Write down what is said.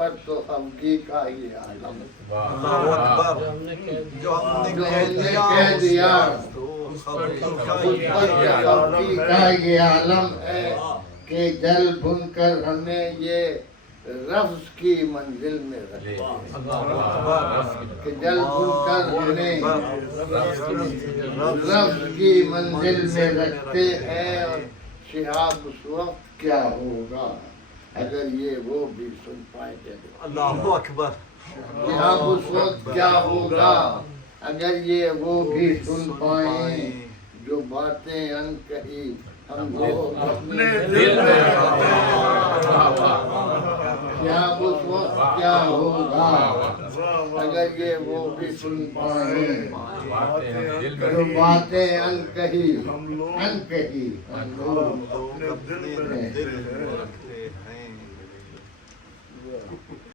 پر تو خفگی کا یہ عالم اللہ اکبر جو ہم نے کہہ دیا اس پر تو خفگی کا یہ عالم ہے کہ جل بھن کر ہمیں یہ رفض کی منزل میں رکھتے ہیں کہ جل بھن کر ہمیں رفض کی منزل میں رکھتے ہیں اور شہاب اس وقت کیا ہوگا اگر یہ وہ بھی سن پائے جب اللہ اکبر شہاب اس وقت کیا ہوگا اگر یہ وہ بھی سن پائیں جو باتیں ان کہی ہم لوگ اپنے دل میں شہاب اس وقت کیا ہوگا اگر یہ وہ بھی سن پائیں جو باتیں ان کہی ہم لوگ اپنے دل میں رکھتے ہیں